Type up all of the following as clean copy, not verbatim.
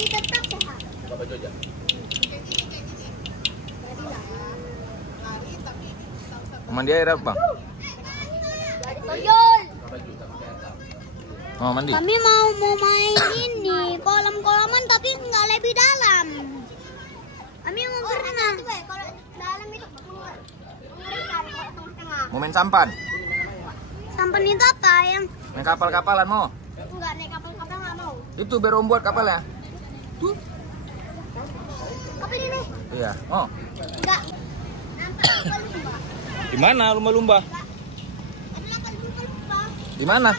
tapi tetap sehat. Buka baju aja. Mandi air apa? Toyol. Mau mandi? Kami mau main ini kolam-kolaman tapi nggak lebih dalam. Kami mau berenang. Kalau dalam itu mengerikan kalau tengah-tengah. Mau main sampan? Sampan itu apa yang? Main kapal-kapalan mau? Enggak, naik kapal-kapal nggak mau. Itu biar om buat kapalnya. Tuh. Kapal ini? Iya. Oh. Enggak. Nampak lumba-lumba. Di mana lumba-lumba? Ada kapal lumba-lumba. Di mana?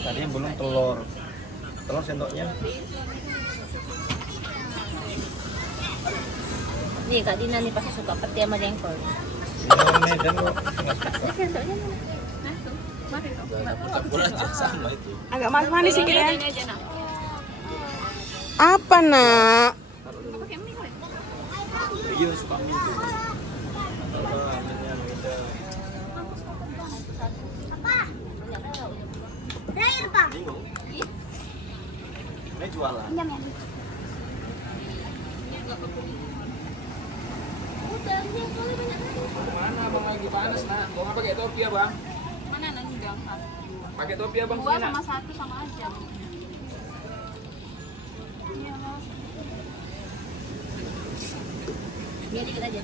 Tadinya belum telur sendoknya. Nih Kak Dina nih pasti suka peti sama jengkol. Medan kok nggak suka. Ini sendoknya mana? Nah, tuh. Mari dong. Campur aja sama itu. Agak manis-manis sedikit ya. Ini aja, nak. Apa nak? Pakai mie kali. Iya suka mie itu. Air, Pak. Ini jualan. Pinjam ya. Mana abang lagi panas nak? Mau nggak pakai topi ya bang? Mana nanya dong? Pakai topi ya bang? Dua sama satu sama aja. Biar dikit aja.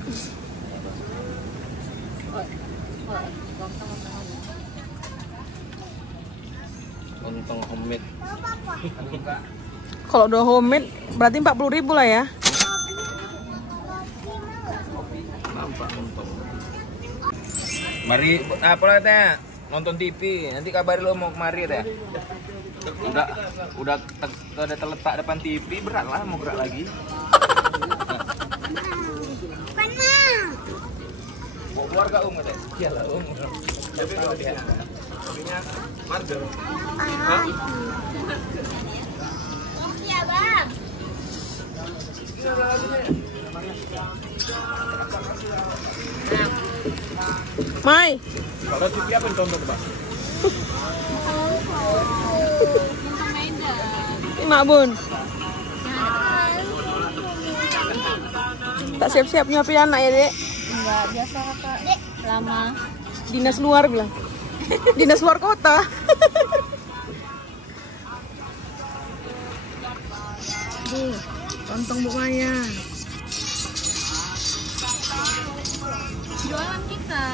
Lontong homemade. Kalau udah homemade berarti 40.000 lah ya. Nampak lontong. Mari, apa lah teh? Nonton TV. Nanti kabari lo mau kemari teh. Udah terletak depan TV, berat lah mau gerak lagi. keluarga deh. Iya lah Tapi kalau dia kopinya marger. Hah? Iya bang. Mai. Kalau TV apa yang tonton Pak? Mak Bun. Tak siap-siap nyuapin anak ya, Dek? Enggak, biasa Kak. Lama. Dinas luar bilang. Dinas luar kota. Lontong Bu Maya. Jualan kita.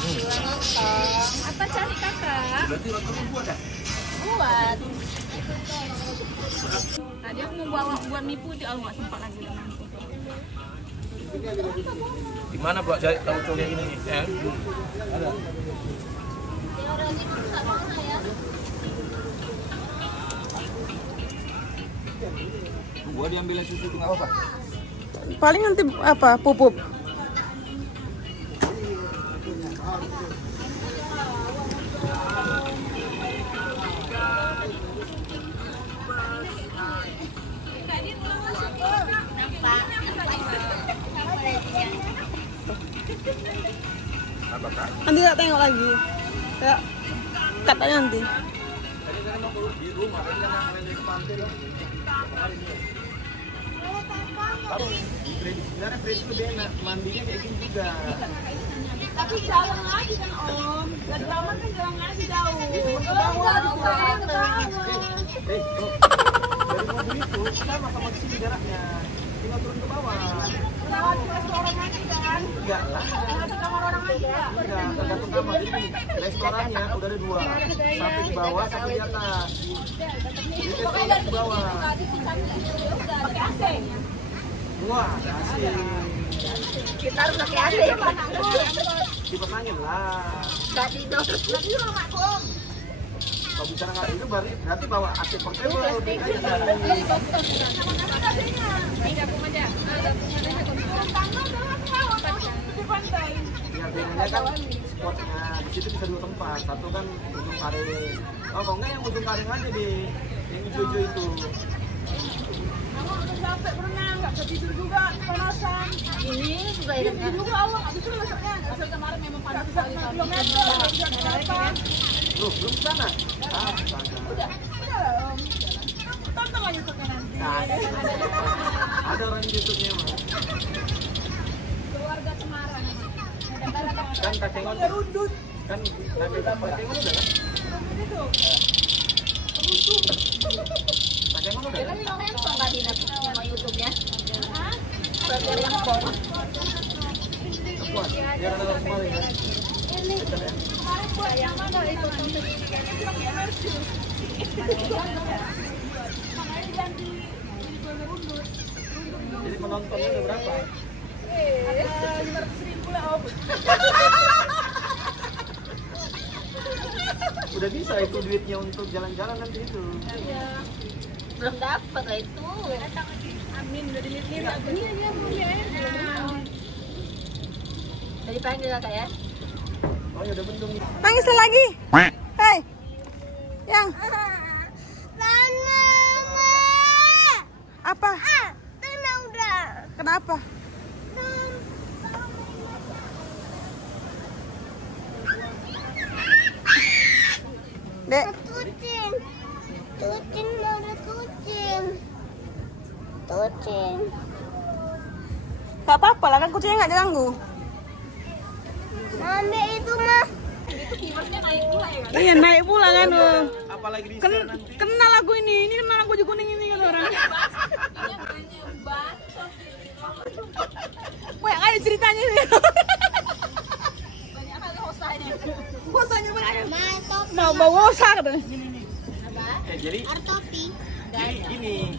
Jualan lontong. Apa cari Kakak? Berarti lontongnya buat ya? Buat. Tadi aku mau buat mie putih, aku nggak sempat lagi dengan Di mana Pak cari tahu kayak gini? Ya. Ada. Gua diambilin susu itu nggak apa-apa. Paling nanti apa? Pupuk. Nanti tak tengok lagi. Ya, cut aja nanti. Di rumah kan dari ke pantai loh. Sebenarnya fresh lebih enak, mandinya kayak gini juga. Tapi jalan lagi kan Om. Gak lama kan jalan lagi jauh. Dari mobil itu sama di sini jaraknya. Tinggal turun ke bawah. Lewat restoran aja kan? Enggak lah. Lewat kamar orang aja. Enggak, tergantung kamar. Jadi restorannya udah ada dua. Satu di bawah, satu di atas. Jadi restoran di bawah. Pakai AC. Wah, ada AC. Kita harus pakai AC ya Pak. Kipas angin lah. Gak tidur. Gak tidur anakku Om. Kalau bicara nggak itu berarti bawa AC portable. Ya bedanya kan spotnya di situ bisa dua tempat. Satu kan ujung karing. Oh, kalau enggak yang ujung karing aja deh. Yang hijau-hijau itu. Kamu udah capek berenang, gak bisa tidur juga, kepanasan. Ini juga ya. Tidur juga Allah, abis itu besoknya. Besok kemarin memang panas sekali. Kilometer, Loh, belum sana? Ah, sana. Udah Om. Tonton aja YouTube-nya nanti. Ada orang YouTube-nya mah. Keluarga Semarang. Kan kacengon kan nanti dapat kacengon udah kan? Kacengon udah kan? Sama YouTube-nya. Kuat, biar ada kembali ya. Yang mana itu? Jadi penontonnya udah berapa? 500.000 lah Om. Udah bisa itu duitnya untuk jalan-jalan nanti itu. Belum dapat lah itu. Amin, udah dilihat-lihat. Iya, belum. Dari panggil Kak ya. Oh ya udah bendung. Nangis lagi. Hei. Yang. Mama. Apa? Tenang udah. Kenapa? Dek. Kucing. Kucing ada kucing. Kucing. Gak apa-apa lah kan kucingnya nggak ganggu. Mami itu mah. Iya naik pula kan. Apalagi di Kenal lagu ini kenal lagu baju kuning ini kan orang. Banyak kali ceritanya nih. Hosanya banyak. Mau bawa hosa katanya. jadi Artopi. jadi gini,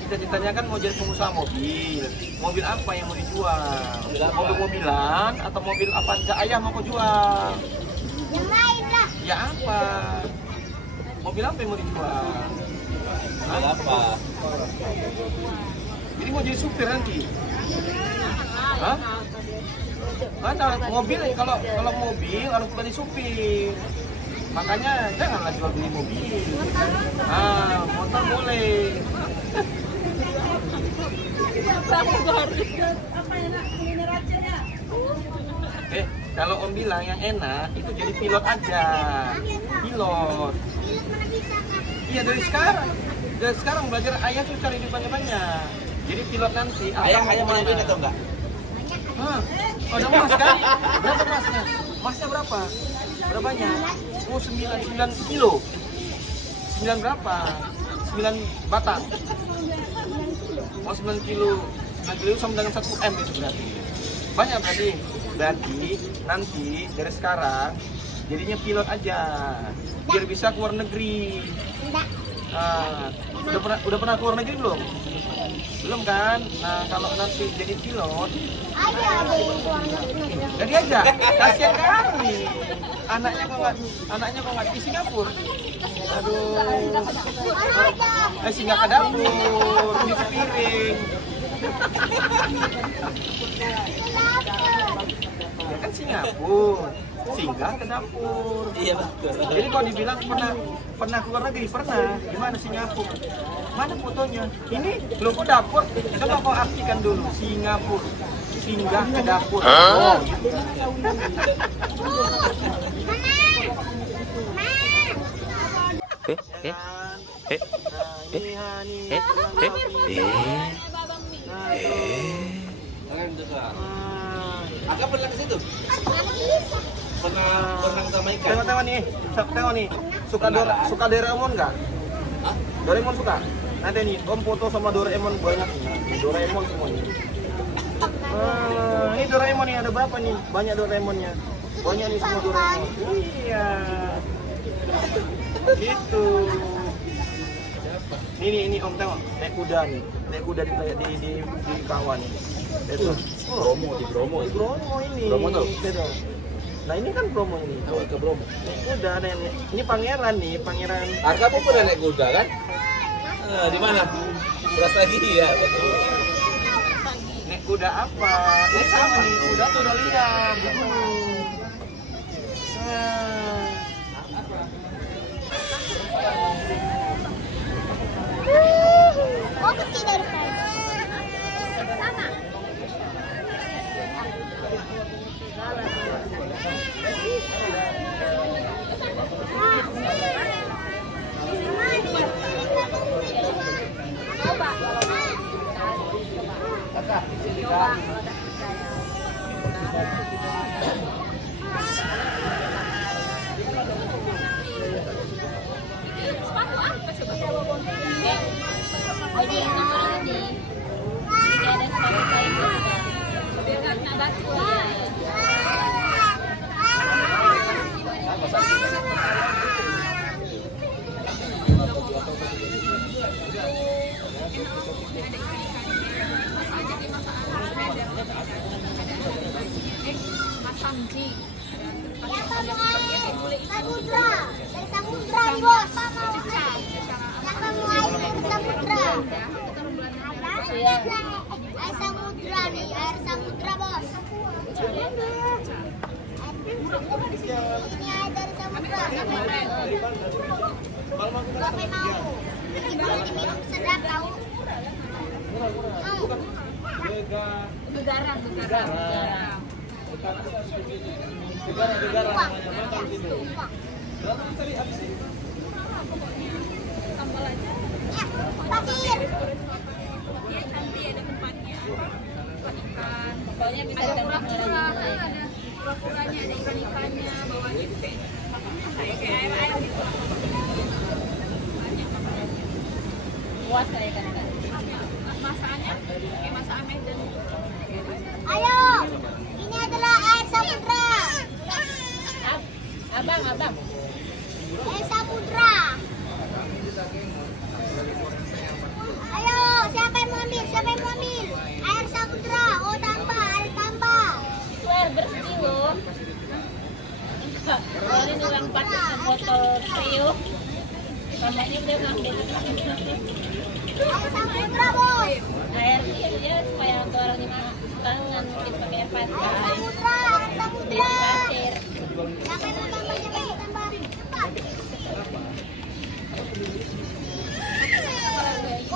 cita-citanya kan mau jadi pengusaha mobil. Mobil apa yang mau dijual? Mobil-mobilan atau mobil Avanza ayah mau kau jual? Yang lain lah. Ya apa? Mobil apa yang mau dijual? Mobil apa? Jadi mau jadi supir nanti? Hah? Mana mobil kalau mobil harus beli supir. Makanya janganlah jual beli mobil. Motor boleh. Kalau Om bilang yang enak itu jadi pilot aja. Pilot. Iya dari sekarang belajar ayah tuh cari duit banyak-banyak. Jadi pilot nanti. Ayah punya duit atau enggak? Ada emas kan? Berapa emasnya? Emasnya berapa? Berapa banyak? 9 kilo. 9 berapa? 9 batang. 9 kilo. 9 kilo sama dengan 1 M itu berarti. Banyak berarti. Berarti nanti dari sekarang jadinya pilot aja. Biar bisa keluar negeri. Udah pernah keluar negeri belum? Belum kan? Nah kalau nanti jadi pilot, jadi aja. Kasian kali. Anaknya kok nggak di Singapura? Aduh. Singgah ke dapur, nyuci piring. Ya kan Singapura. Singgah ke dapur. Iya betul. Jadi kalau dibilang pernah keluar negeri, pernah. Gimana Singapura? Mana fotonya? Ini belum ke dapur. Coba kau artikan dulu Singapura. Singgah ke dapur. Oh, gitu. Agak pernah ke situ? Pernah sama ikan? Tengok nih. Suka Doraemon nggak? Doraemon suka? Nanti nih, Om foto sama Doraemon banyak nih. Doraemon semuanya. Ini Doraemon nih, ada berapa nih? Banyak Doraemonnya. Banyak nih semua Doraemon. Iya. Gitu. Ini Om tengok, naik kuda nih. Naik kuda di kawah nih. Di Bromo ini. Bromo tuh? Nah ini kan Bromo ini. Ke Bromo. Naik kuda, ini pangeran nih, pangeran. Arka pun pernah naik kuda kan? Di mana? Beras lagi ya. Naik kuda apa? Ini sama nih, kuda tuh udah lihat di gunung. Oh kecil dari sana. Samudra nih bos. Siapa mau air samudra? Air samudra nih, air samudra bos. Ini air dari samudra. Siapa mau? Ini kalau diminum sedap tahu. Begaram. Pasir. Ya cantik ada tempatnya. Ikan. Pokoknya bisa ditambah ada pura-puranya, ada ikan-ikannya, bawahnya kayak air gitu. Banyak makanannya. Puas saya kan. Masakannya kayak masak Medan. Ayo, ini adalah air samudra. Abang. Air samudra. Ayo, siapa yang mau ambil? Air samudra. Oh tambah, air tambah. Itu air bersih loh. Kemarin orang pakai botol trio. Tambahnya udah ngambil. Air samudra bos. Air dia supaya orang lima tangan mungkin pakai air panas. Air samudra. pasir. Jangan tambah, jangan tambah.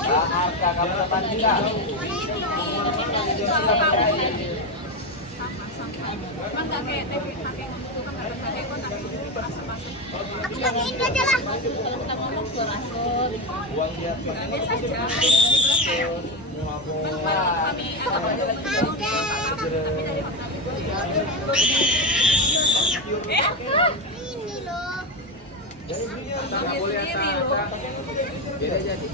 Harga kamu dapat tidak? Aku pakai ini aja lah. Uang dia. Ini loh. Beda jadi.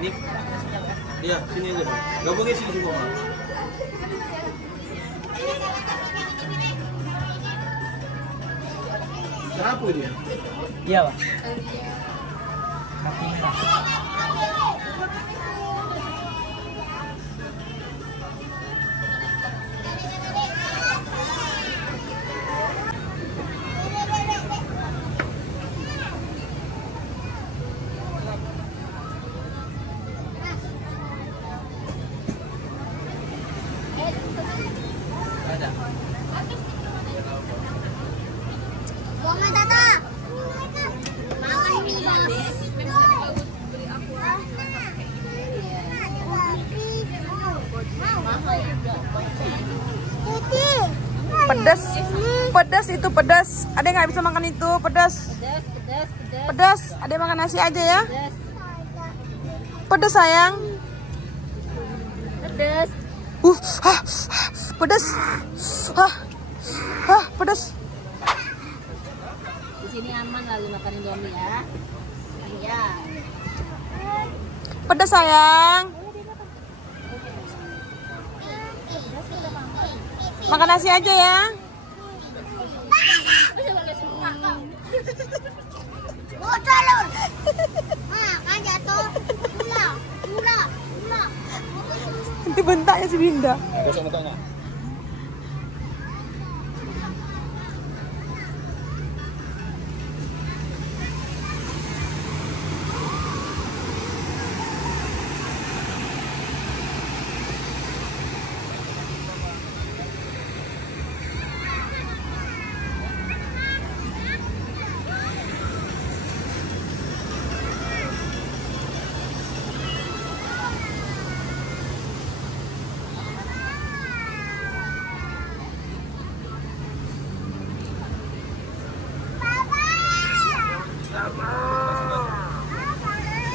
Ini, iya sini aja bang. Gabungin sini semua. Kenapa dia? Iya, Pak. Buang aja tata. Makan ini loh. Pedas. Pedas itu pedas. Ada nggak bisa makan itu pedas? Pedas. Ada makan nasi aja ya. Pedas sayang. Pedes. Pedas. Pedas. Di sini aman lalu makan Indomie ya. Iya. Pedas sayang. Makan nasi aja ya. Bocor loh. Kan jatuh. Ulah. Nanti bentaknya si Binda. Gosok mukanya.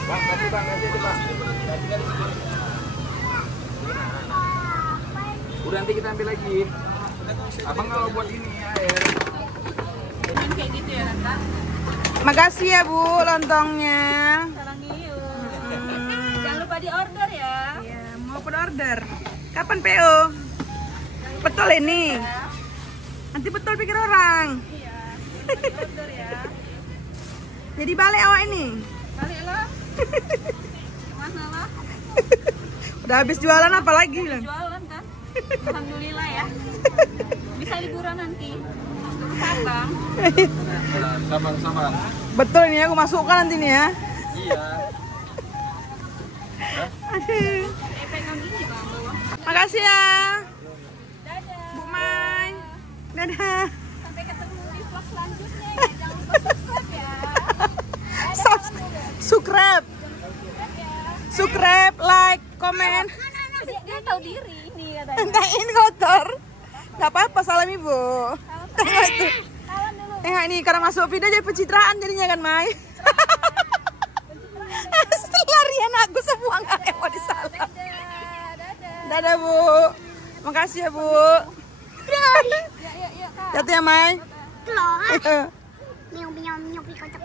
Bang, kasih bang, kasih itu bang. Udah nanti kita ambil lagi. Abang kalau buat ini air. Cuman kayak gitu ya, Nanda. Makasih ya Bu lontongnya. Salam yuk. Jangan lupa di order ya. Iya, mau order. Kapan PO? Betul ini. Nanti betul pikir orang. Iya. Di order ya. Jadi balik awak ini. Balik lah. Mana lah? Udah habis jualan apa lagi? Jualan kan? Alhamdulillah ya. Bisa liburan nanti. Sabang. Sabar. Betul ini aku masukkan nanti nih ya. Iya. Aduh. Pegang ini bang bawah. Makasih ya. Dadah. Bu Mai. Dadah. Sampai ketemu di vlog selanjutnya ya. Jangan lupa subscribe ya. Subscribe, like, komen. Dia tahu diri ini katanya. Entain kotor. Gak apa-apa, salam ibu. Tengok itu. Salam dulu. Tengok ini karena masuk video jadi pencitraan jadinya kan Mai. Larian aku semua nggak mau disalam. Dadah Bu. Makasih ya Bu. Yuk Kak. Jatuh ya Mai. Telur. Miau kocok.